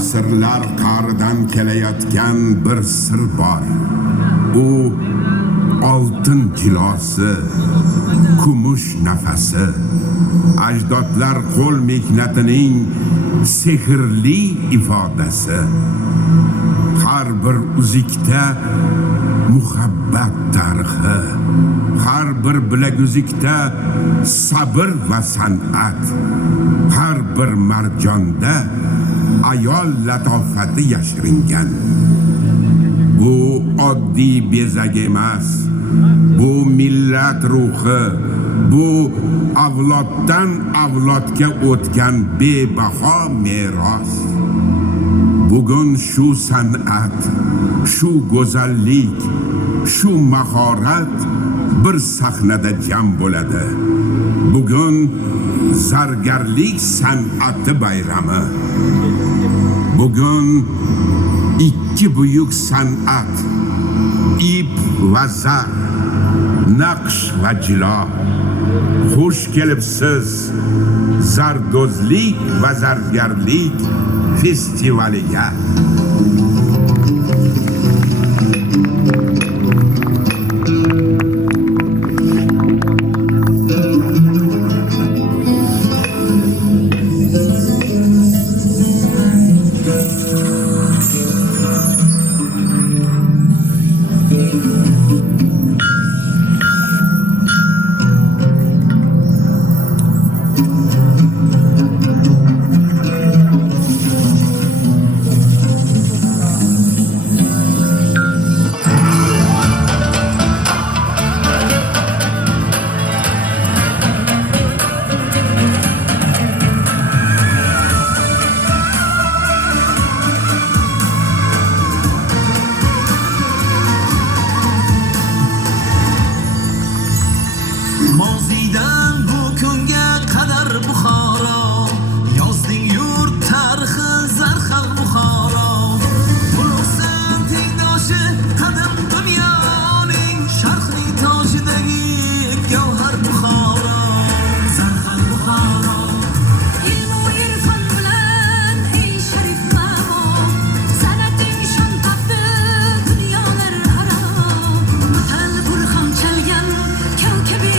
Asrlar qa'ridan kelayotgan bir sir bor. U oltin jilosi, kumush nafasi, ajdodlar qo'l mehnatining sehrli ifodasi. Har bir uzikda muhabbat tarixi, har bir bilaguzikda sabr va san'at, har bir marjonda ayol latofati yashiringan. Bu oddiy bezak emas, bu millat ruhi, bu avloddan avlodga o'tgan bebaho meros. Bugun shu san'at, shu go'zallik, shu mahorat bir sahnada jam bo'ladi. Bugun zargarlik san'ati bayrami. Bugun ikki buyuk san'at, ip va zar, naqsh va jilo. Xush kelibsiz zardozlik va zargarlik festivaliga. Mozidan bu kunga qadar Buxoro, yozning yurt tarixi zarhal Buxoro. Ulug'san tengdoshi qadim dunyoning, sharqning tojidagi gavhar Buxoro. Zarhal Buxoro, ilmu irfon bilan ey sharif mamo, san'ating shon topdi dunyolar aro. Tal bulxon chalgan kavkabi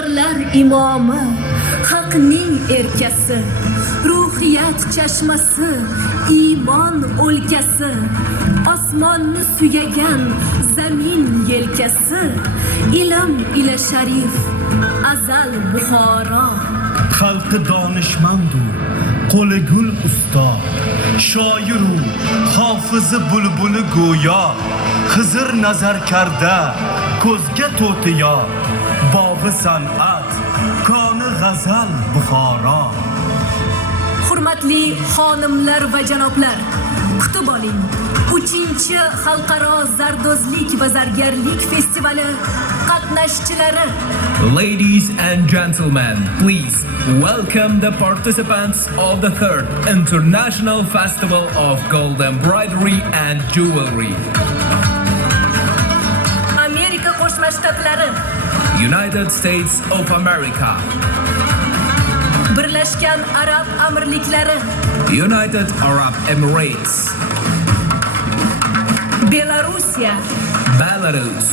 sharlar imomi, haqning erkasi, ruhiyat chashmasi, iymon o'lkasi, osmonni suyagan zamin yelkasi, ilm ila sharif, azal Buxoro. Xalqi donishmandu, qo'li gul usto, shoiru, hofizi bulbuli go'yo, Xizr nazar karda, ko'zga to'tiyo, bog'i san'at, koni g'azal Buxoro. Hurmatli xonimlar va janoblar, kutib oling. 3-chi xalqaro zardozlik va zargarlik festivali qatnashchilari. Ladies and gentlemen, please welcome the participants of the 3rd International Festival of Gold Embroidery and Jewelry. Amerika Qo'shma Shtatlari, United States of America, Birlashgan Arab Amirliklari, United Arab Emirates, Belarusiya, Belarus,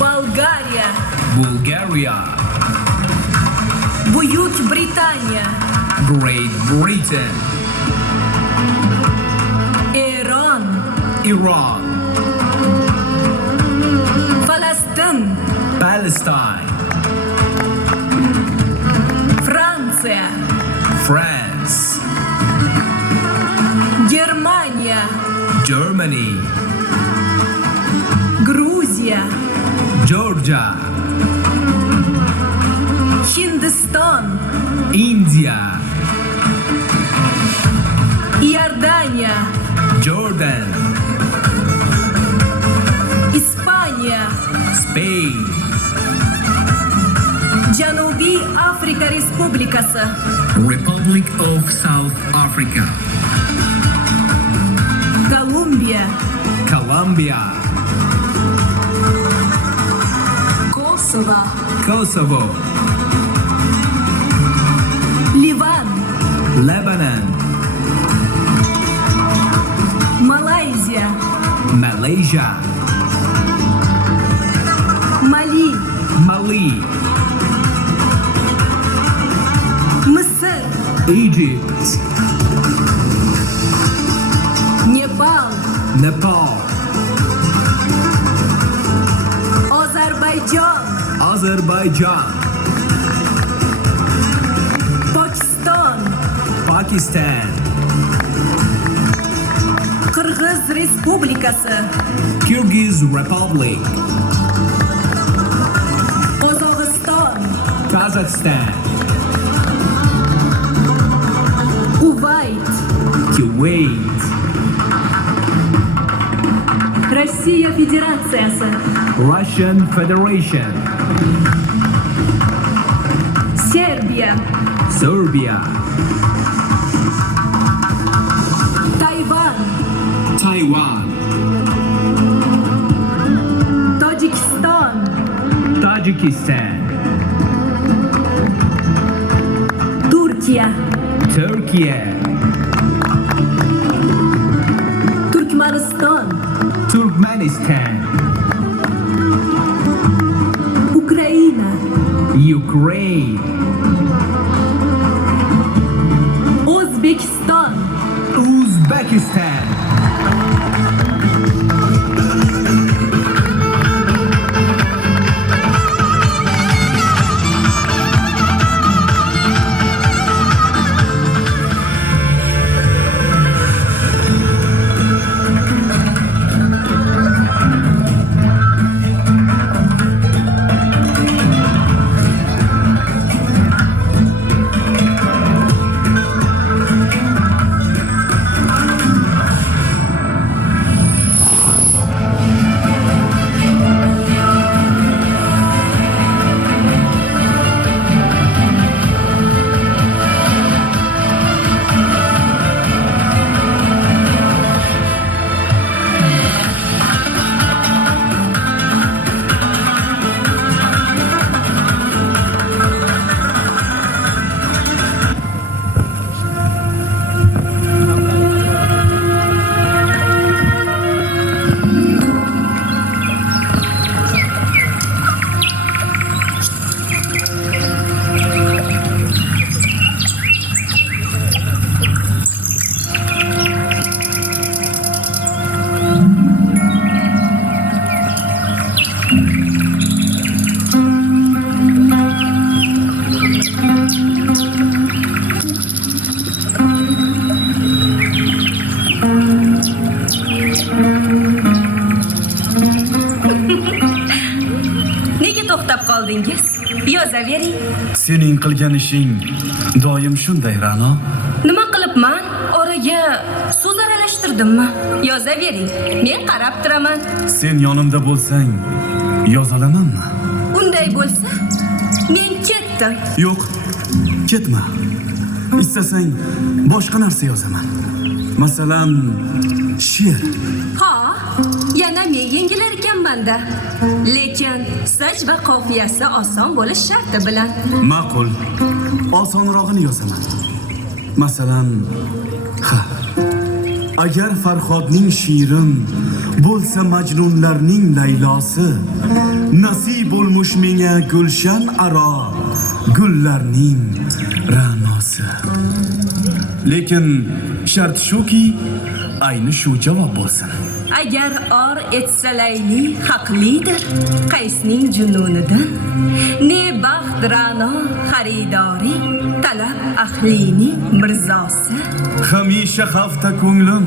Bolgariya, Bulgaria, Buyuk Britaniya, Great Britain, Eron, Iran, Falastin, Palestine, Fransiya, France, Germaniya, Germany, Gruziya, Georgia, Hindiston, India, Iordaniya, Jordan, Ispaniya, Spain, Janubiy Afrika Respublikasi, Republic of South Africa, Kolumbiya, Colombia, Kosovo, Livan, Lebanon, Malayziya, Malaysia, Mali, Mali, Misr, Egypt, Nepal, Nepal, Ozarbayjon, Azerbaijan, Pokiston, Pakistan, Qirg'iz Respublikasi, Kyrgyz Republic, Qozog'iston, Kazakhstan, Kuvayt, Kuwait, Rossiya Federatsiyasi, Russian Federation, Serbiya, Serbia, Tayvan, Taiwan, Tojikiston, Tajikistan, Turkiya, Turkey, Turkmaniston, Turkmenistan, Ukraina, Ukraine, O'zbekiston, Uzbekistan, Yozavering. Sening qilgan ishing doim shunday, Ra'no. Nima qilibman? Oraga so'z aralashtirdimmi? Yozavering. Men qarab turaman. Sen yonimda bo'lsang, yozolamanmi? Unday bo'lsa, men ketdim. Yo'q, ketma. Istasang, boshqa narsa yozaman. Masalan, she'r. Ha, yana men yengilar ekanman-da. Lekin saj va qofiyasi oson bo'lish sharti bilan. Ma'qul. Osonrog'ini yozaman. Masalan, agar Farhodning shirin bo'lsa majnunlarning laylosi, nasib bo'lmuş menga gulshan aro gullarning ra'nosi. Lekin shart shuki, ayni shu javob bo'lsin. Agar or etsa Layli haqlidir Qaysning jununidan. Ne baxt Ra'no xaridori talab ahlining mirzosi. Hamisha xafta ko'nglim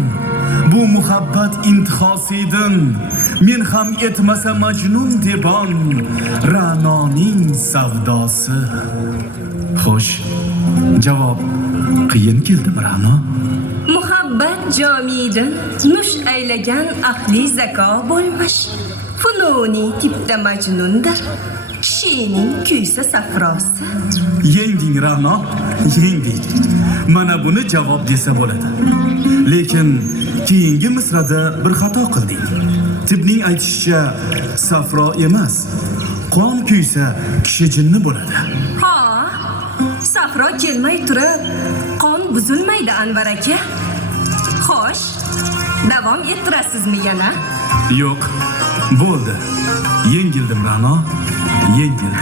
bu muhabbat intihosidan. Men ham etmasa majnun debon Ra'noning savdosi. Xo'sh, javob qiyin keldimi, Ra'no? Muhabbat jomidan nush aylagan ahli zako bo'lmish. Fununi tipda majnundir. She'ning kuysa safrosi. Yengding, Ra'no, yengding. Mana buni javob desa bo'ladi. Lekin keyingi misrada bir xato qilding. Tibning aytishicha, safro emas, qon kuysa kishi jinni bo'ladi. Ha, safro kelmay turib, qon buzilmaydi Anvar aka. Xo'sh, davom ettirasizmi yana? Yo'q, bo'ldi. Yengildim, Ra'no, yengildim.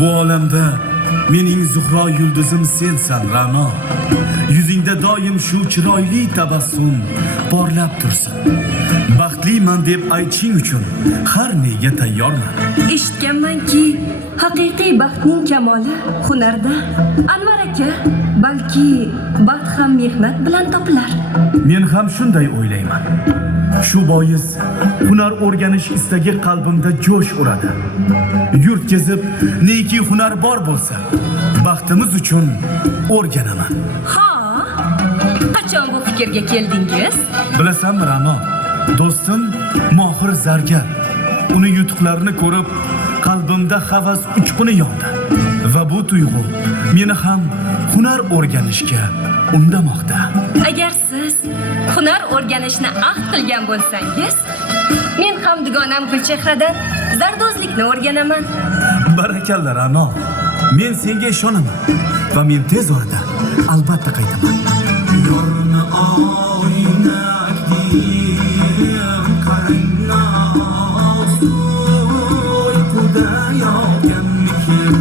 Bu olamda mening Zuhro yulduzim sensan, Ra'no. Yuzingda doim shu chiroyli tabassum porlab tursin. Baxtliman deb aytishing uchun har nega tayyorman. Eshitganmanki, haqiqiy baxtning kamoli hunarda. Anvar aka, balki baxt ham mehnat bilan topilar. Men ham shunday o'ylayman. Shu bois hunar o'rganish istagi qalbimda jo'sh uradi. Yurt kezib, neki hunar bor bo'lsa, baxtimiz uchun o'rganaman. Ha? Qachon bu fikrga keldingiz? Bilasanmi, Ra'no, do'stim mohir zargar. Uni yutuqlarini ko'rib, qalbimda havas uchquni yondi va bu tuyg'u meni ham hunar o'rganishga undamoqda. Agar siz hunar o'rganishni ahd qilgan bo'lsangiz, men ham dugonam Gulchehradan zardozlikni o'rganaman. Barakalla, Ra'no. Men senga ishonaman va men tez orada albatta qaytaman. Yorni oynak diyem qarangna uyquda yotganmikin.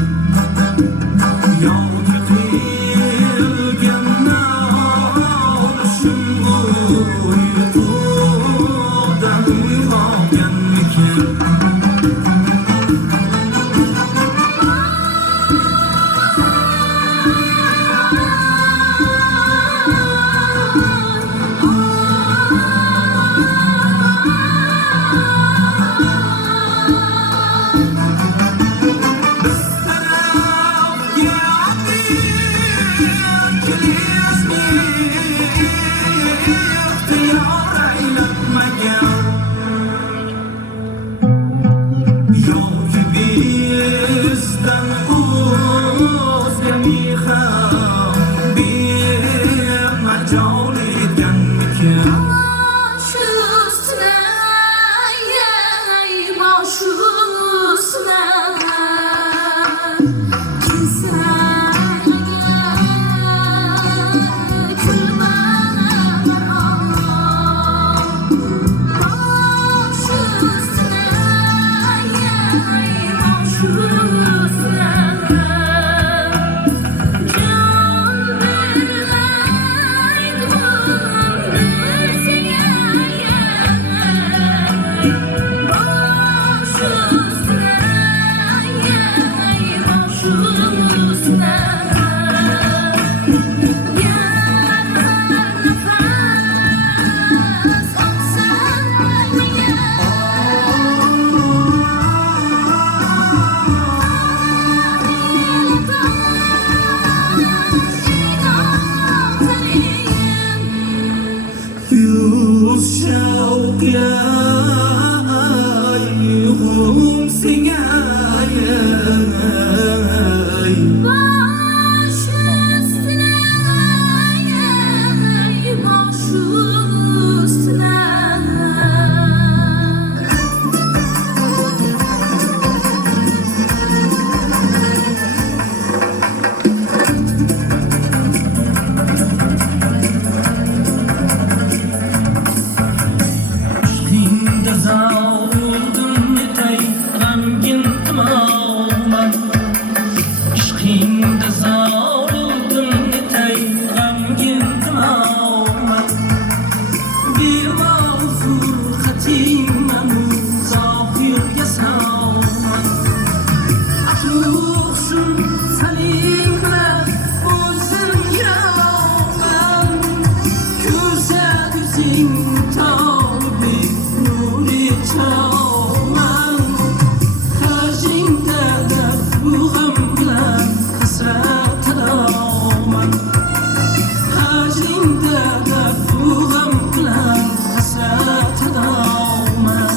intizor oldum yetay g'amgin dimog'im bemavzu xatimman zohirga solman aqluqshun saling bilan bo'lsin yurog'im ko'rsatyuzing tobib nuri chog'man hajingda bu g'am bilan hasrat adoman hajingda bu g'am bilan hasrat adoman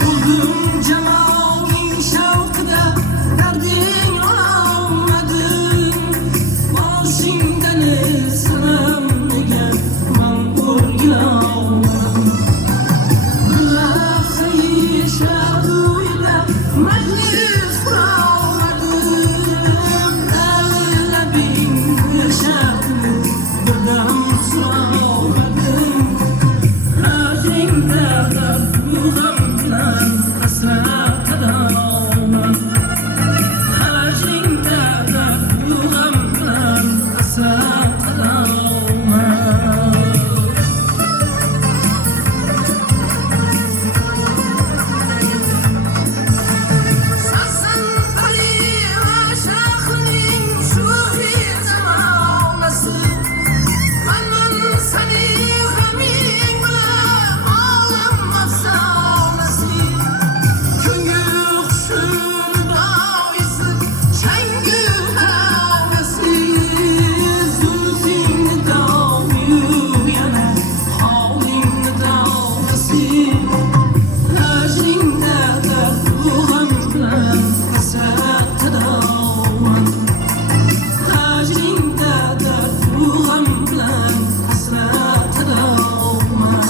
buldum jamoling shavqida darding olmadim boshingdan sanam nega man o'rgilolmadim lahzayi shaduyda majlis qurolmadim labing shartni birdan so'rolmadim hajingda bu g'am bilan hasrat adoman hajingda bu g'am bilan hasrat adoman Sasan Fariva Shahning shuhi zamonasi Manman sani g'aming bilan olam afsonasi Ko'ngil qushim doisi changu havasi Zulfingni domiyu yana holingni domasi hajringda bu g'am bilan hasrat adoman hajringda bu g'am bilan hasrat adoman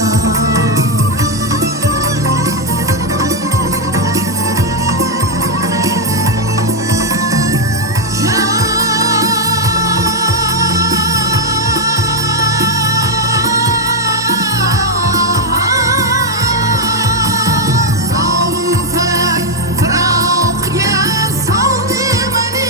Soğuk felak fıraqıya soldi meni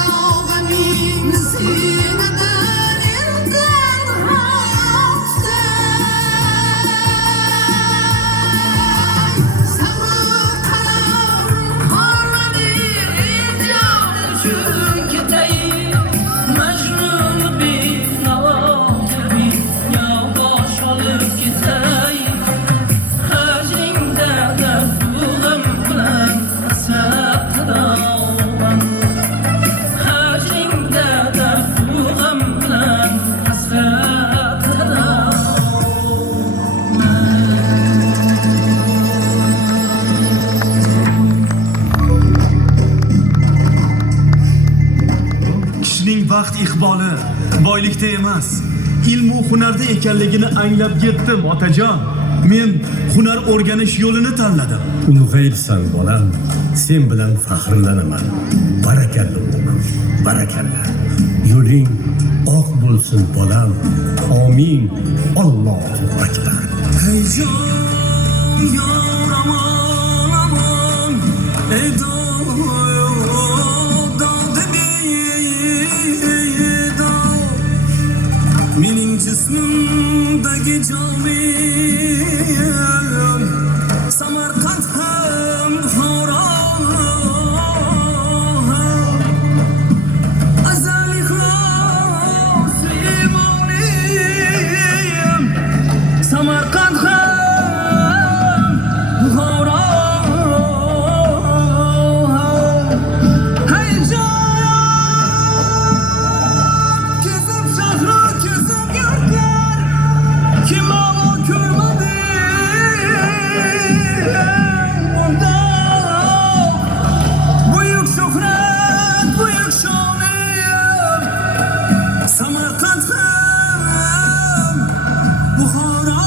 Qalog'iming senidan eldan hoqday Sabr qalarim qolmadi ijod uchun ketay Majnun benavo kabi yolg'oz olib ketay hajringda bu g'am bilan hasrat adoman hajringda bu g'am bilan hasrat adoman Kishining baxt iqboli boylikda emas, ilmu hunarda ekanligini anglab yetdim otajon. Men hunar o'rganish yo'lini tanladim. Ulg'aybsan bolam, sen bilan faxrlanaman. Barakalla o'g'lim, barakalla. Yo'ling oq bo'lsin bolam. Amin. Allohu akbar. Ey jon yor aman aman ey mening jismimdagi jonim Samarqand ham Buxoro azali ixlos imonim Samarqand ham Buxoro Hey jon kezib shahru kezib yurtlar kim onu ko'rmadi unda buyuk shuhrat buyuk shoniyam Samarqand ham Buxoro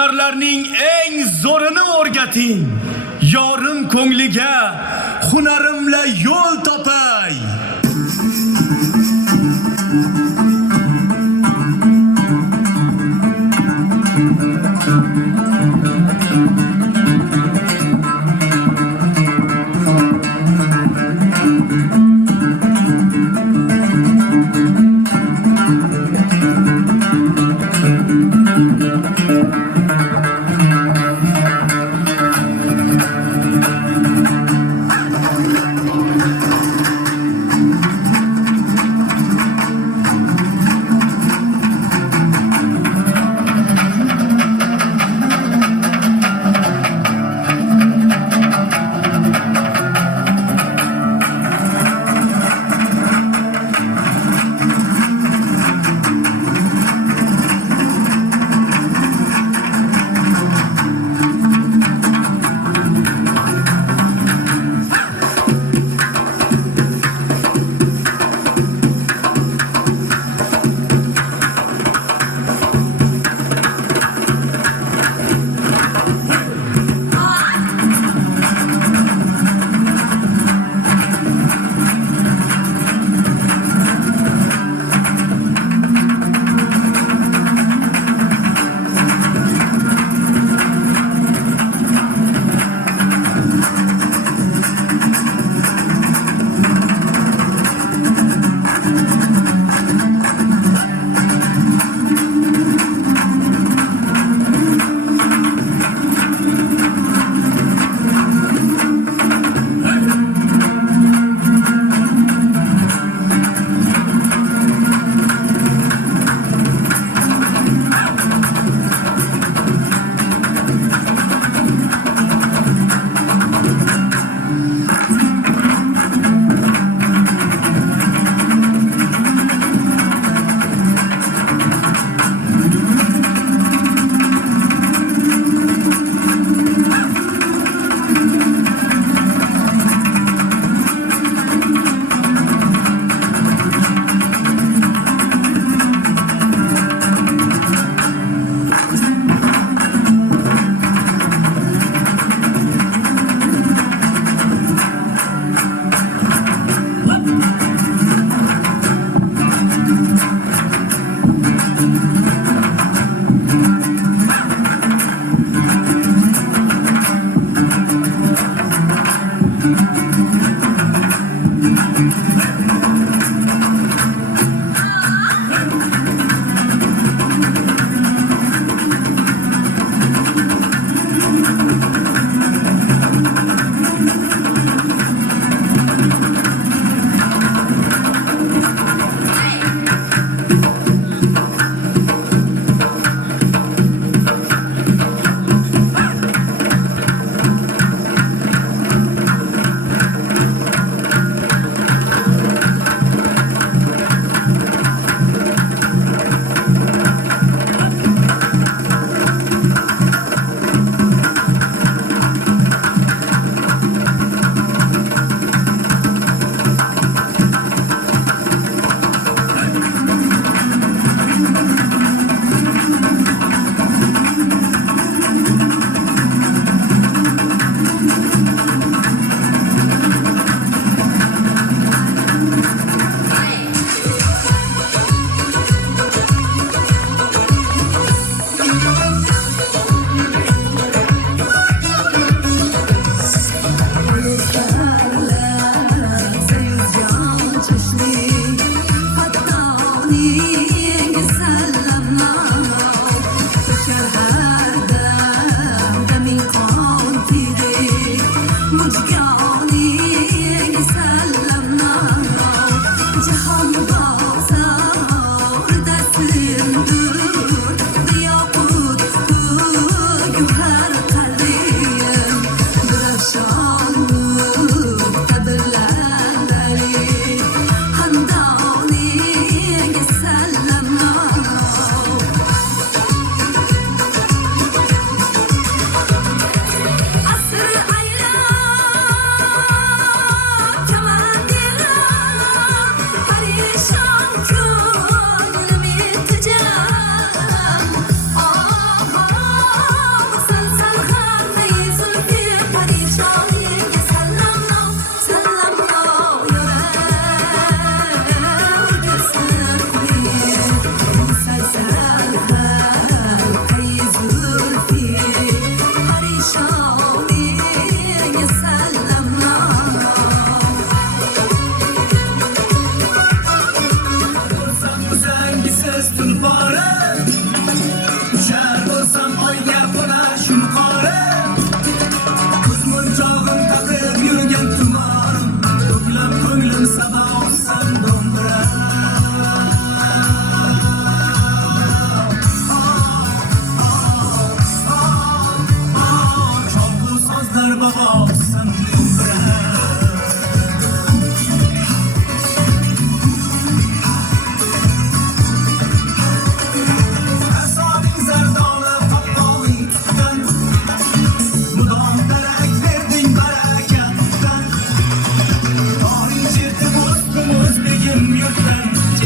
hunarlarning eng zo'rini o'rgating. Yorim ko'ngliga hunarimla yo'l topay.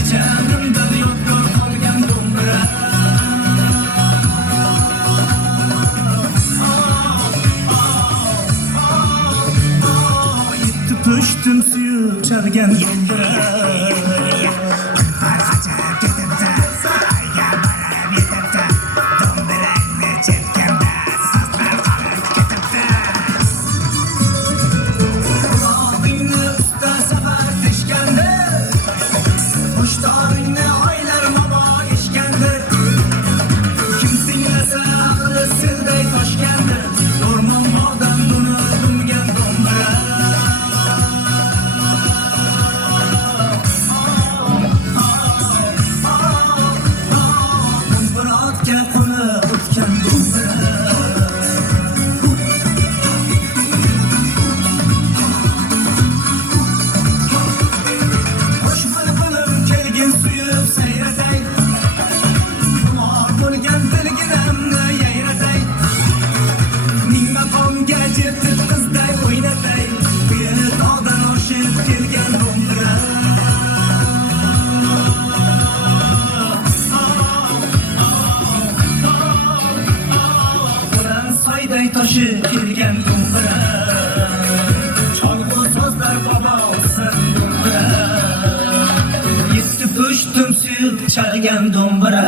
Kechagimdan yodgor qolgan do'mbira. Yetti pushtim suyib chalgan do'mbira. Toshib kelgan do'mbira. Cholg'u so'zlar bobosin do'mbira. Yetti pushtim suyib chalgan do'mbira.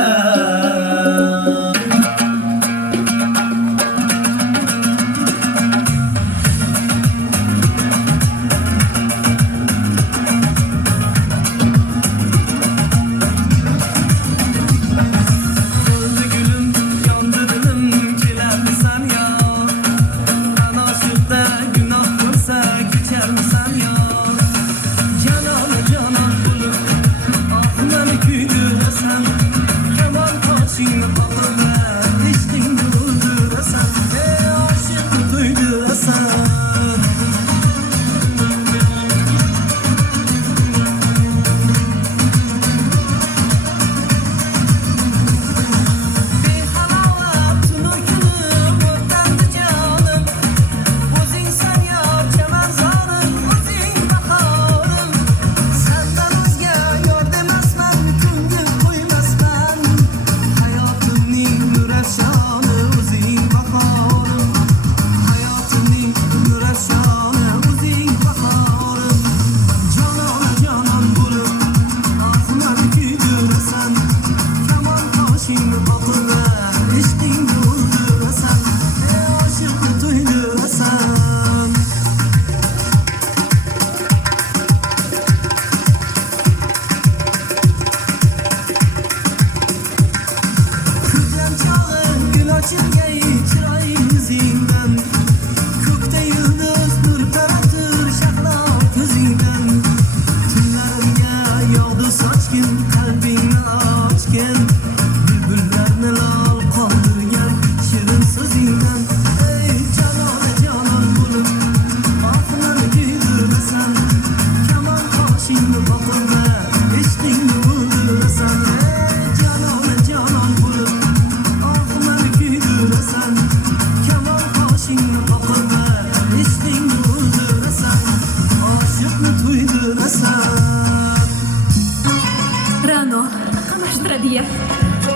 Ra'no qamashtiradiya.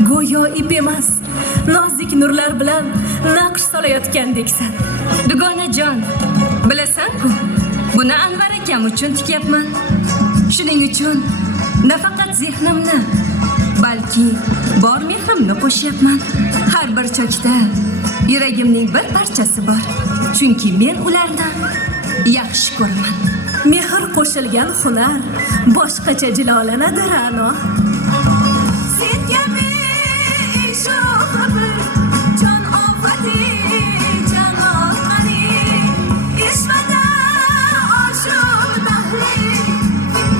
Go'yo ip emas, nozik nurlar bilan naqsh solayotgandeksan. Dugonajon, bilasan-ku, buni Anvar akam uchun tikyapman. Shuning uchun nafaqat zehnimni, balki bor mehrimni qo'shyapman. Har bir chokda yuragimning bir parchasi bor. Chunki men ularni yaxshi ko'raman. Mehr qo'shilgan hunar boshqacha jilolanadi Ra'no. Senga men shoh bir jon ofati janotani ismada oshur dahli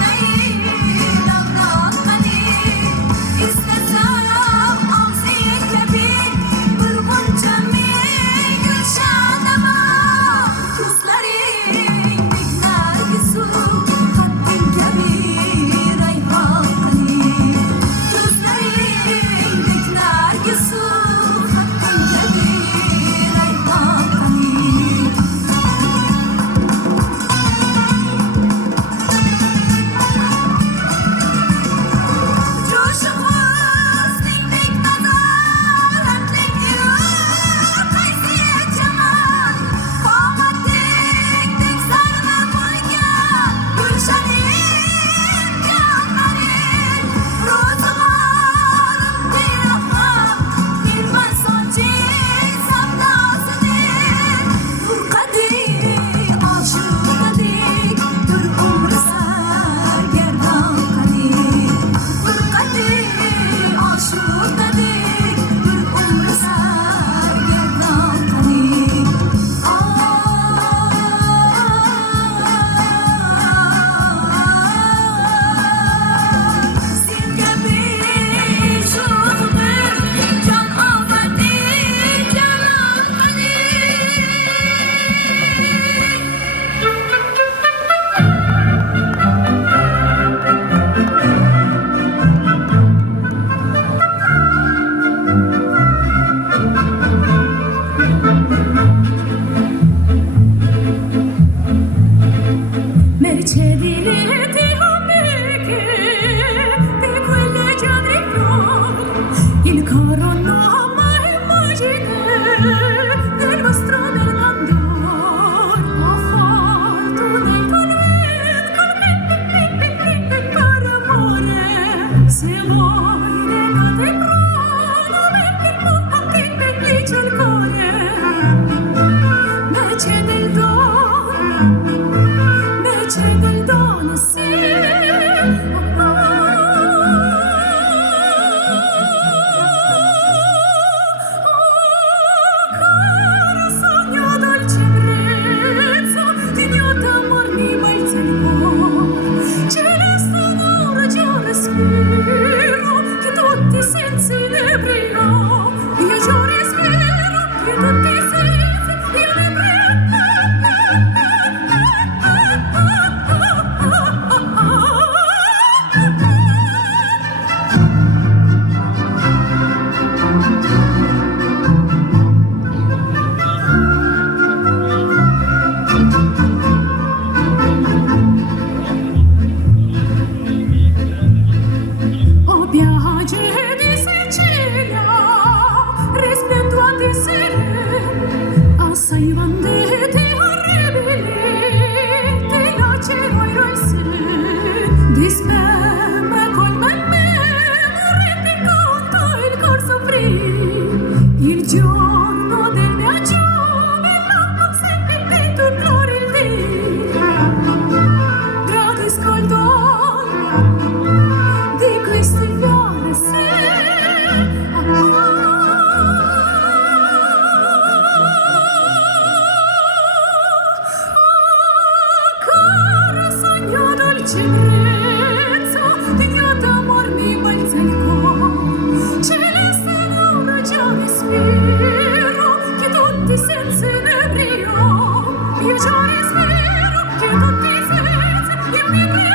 nay davlatani istasam og'zingga bir buncha men gulshanama ko'zlaring nargisu hadding kabi rayhoni ko'zlaring Se vuoi legate brano, metti un pochino felice il cuore. Mece del dono, sì. Caro sogno dolce brezza, di mio d'amor mi balza il cuore. Celeste onore già respiro, che tutti i sensi inebriò. Io già respiro, che tutti i sensi O piage di Sicilia, risplendente serene, assai banditi orribili, ti lacerò il sen. Di spemme col me, rendi conto il cor soffrì. Il giorno del mio giubilo, non senti più tu plori il dì. Gradisco il dono di questi fiori, sì. Caro sogno dolce brezza, di mio d'amor mi balza il cuore. Celeste l'ora già respiro, che tutti i sensi inebriò. Io già respiro, che tutti i sensi inebriò.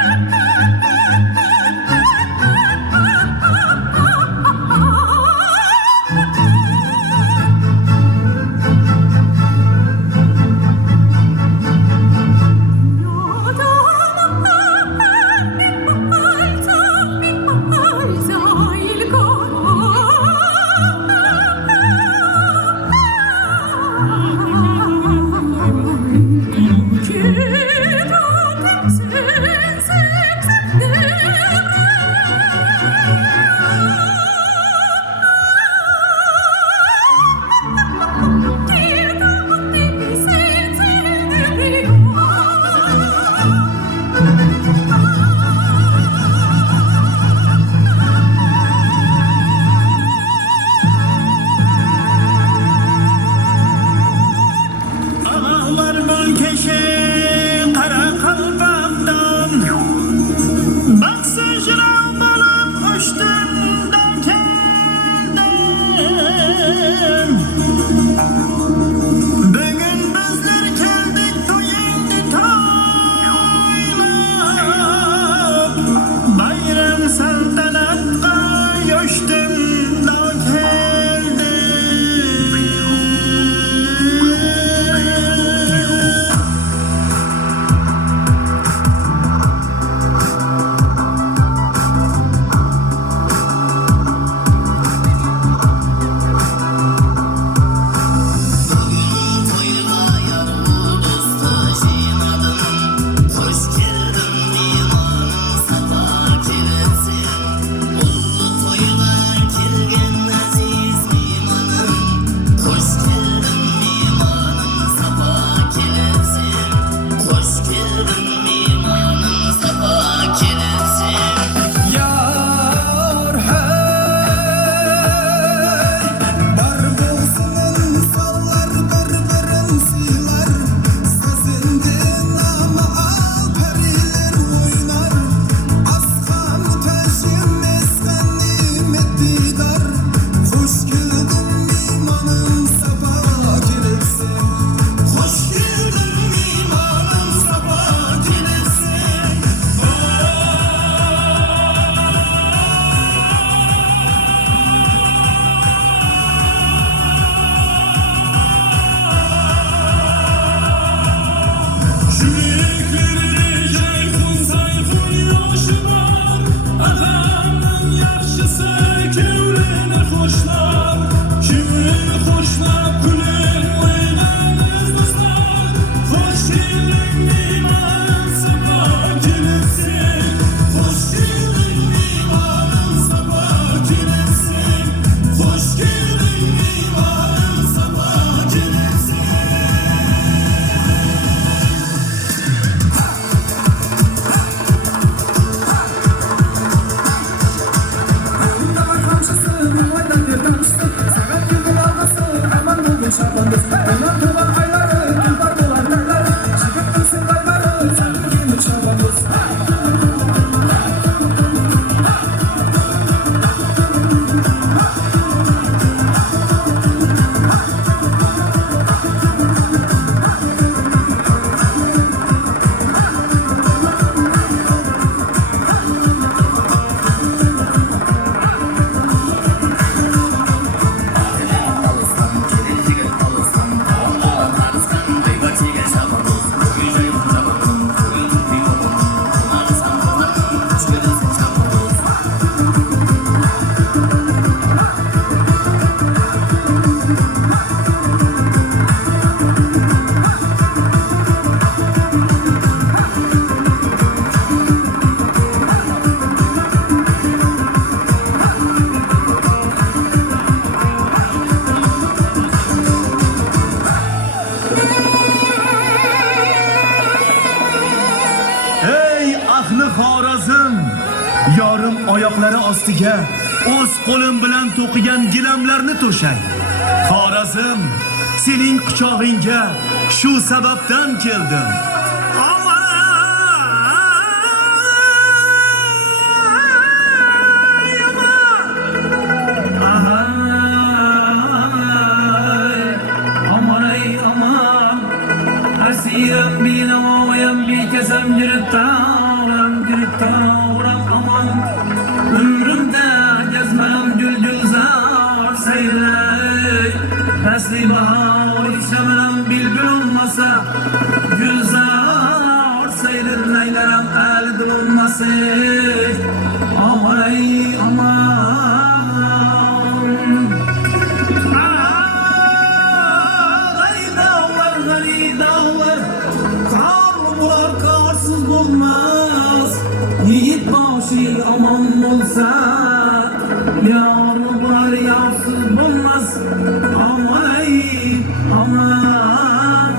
Ağlarman keşe kara kalbamdan, bak sıcrağım olup uçtum da geldim. Bugün bizler geldik toyundi toylap, bayram saltanatga yoştum da geldim. yorim oyoqlari ostiga o'z qo'lim bilan to'qigan gilamlarni to'shay. Xorazm, sening quchog'ingga shu sababdan keldim. Asiram bina oyam bekasam giribtavram aman. Umrimda gazmaram gulzor sayray. Asli bahor shamaram bilbil olmasa gulzor sayrar laylaram alidil olmasa. Aman aman. Yiğit başı aman olsa, yar var yarsız bulmaz. Aman ey aman.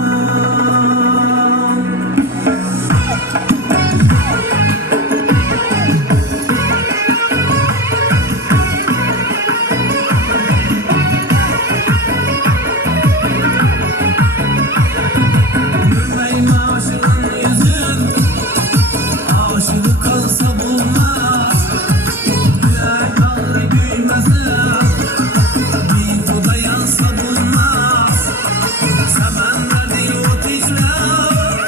Gülmeyim aşığın yüzün, aşığı kalsa bulmaz. Güler kaldı büyümezler, bir toda yansa bulmaz. Sevenlerdi ateşler,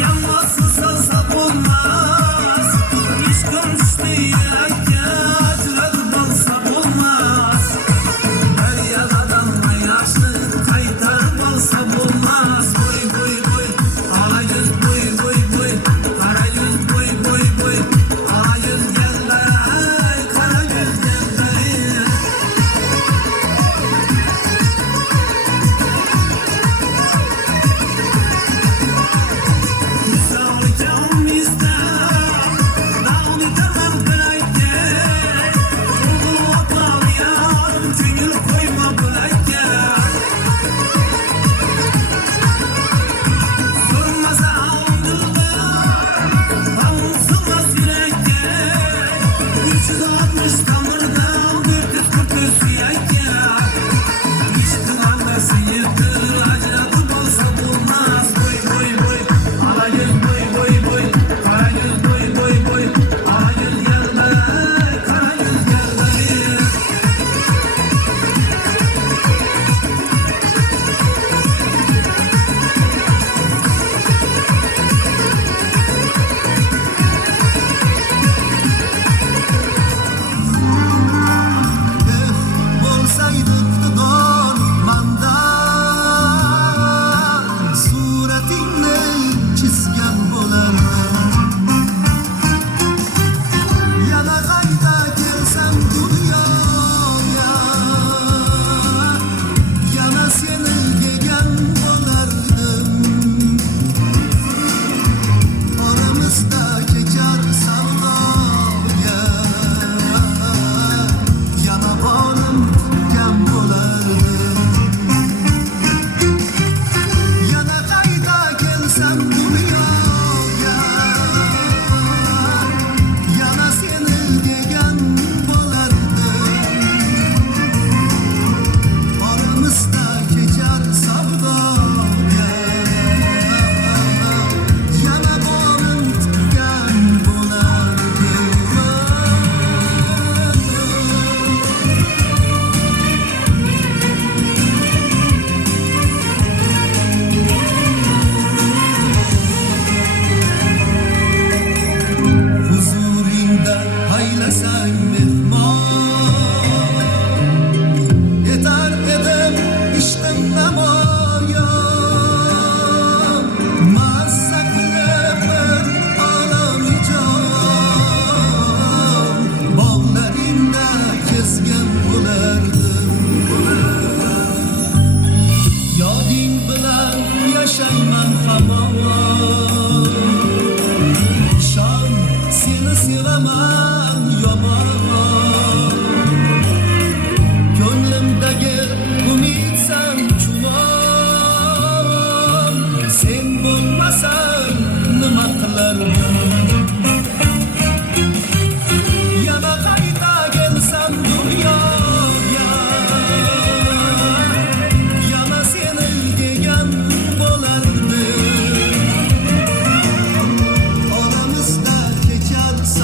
yanması salsa bulmaz. İşkım düştü yürekte, acılar balsa bulmaz. Her yaradan yaşlı, kaytar balsa bulmaz. Boy boy boy, ala yüz boy boy boy, kara yüz boy boy boy, ala yüz geldi, kara yüz geldi.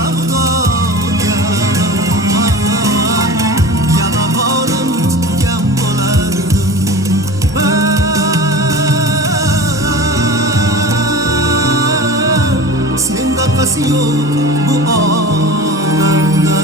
savdoga yana borim tutgan bo'lardim sen daqasi yo'q bu olamda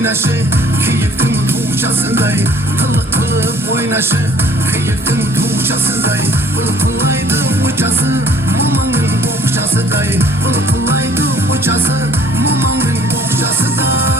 oynaşı keyifin tuğçasınday Tılık tılıp oynaşı keyifin tuğçasınday Pılpıllaydı uçası mumanın bohçasıday Pılpıllaydı uçası mumanın bohçasıday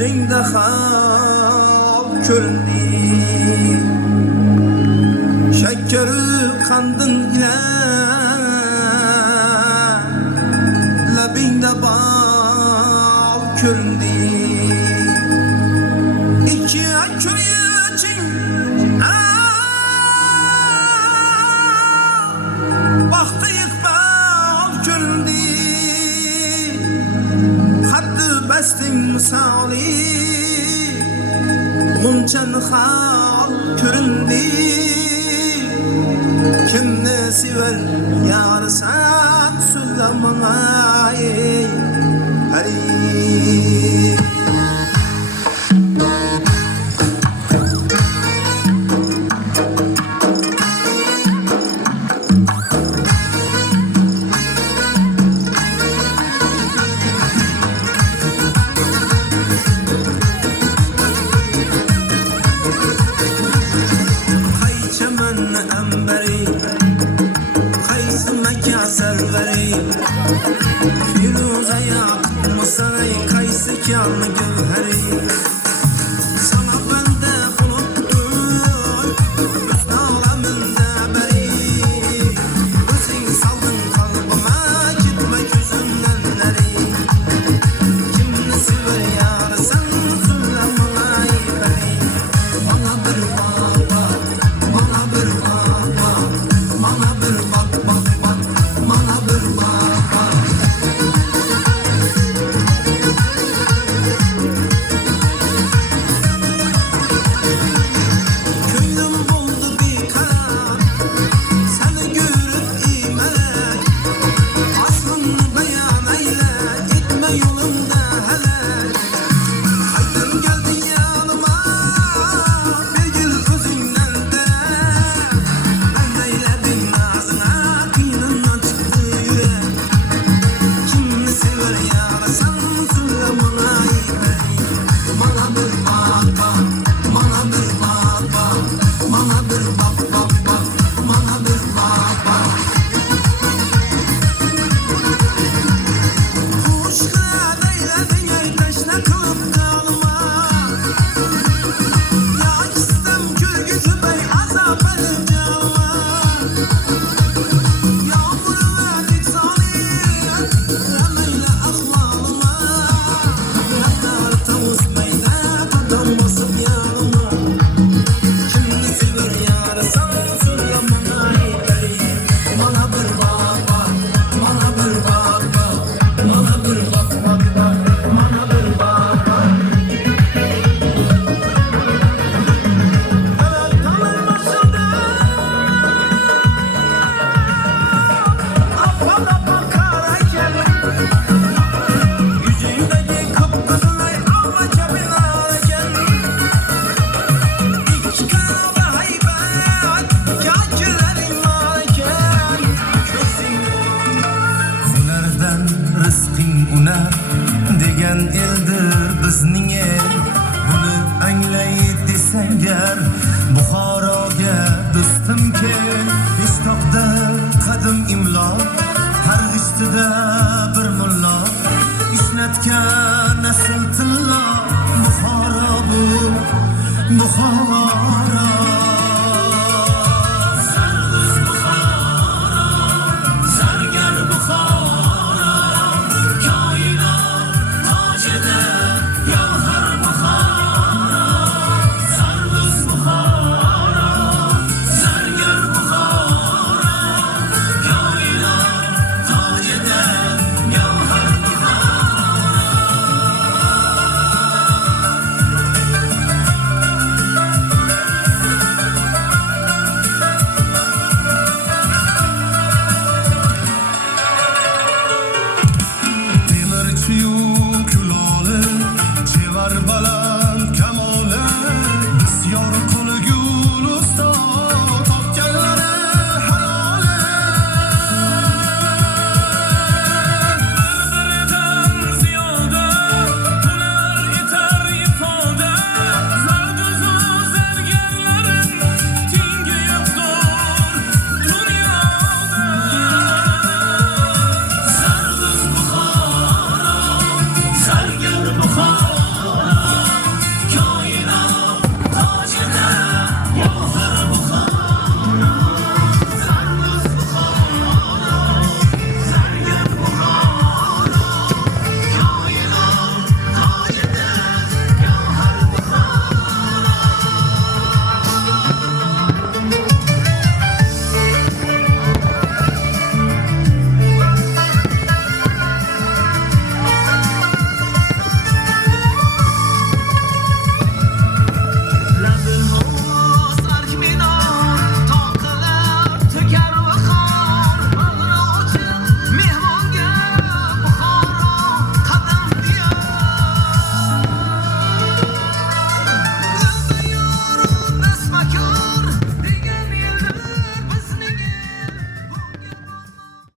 yuzingda hal ko'rindi shakkaru qandin ila labingda bal ko'rindi ikki ko'ryaching vaqti iqbal ko'rindi xatti basting misoli g'unchani hal ko'rindi kimni sevar yarisan so'zlamay hari Buxoro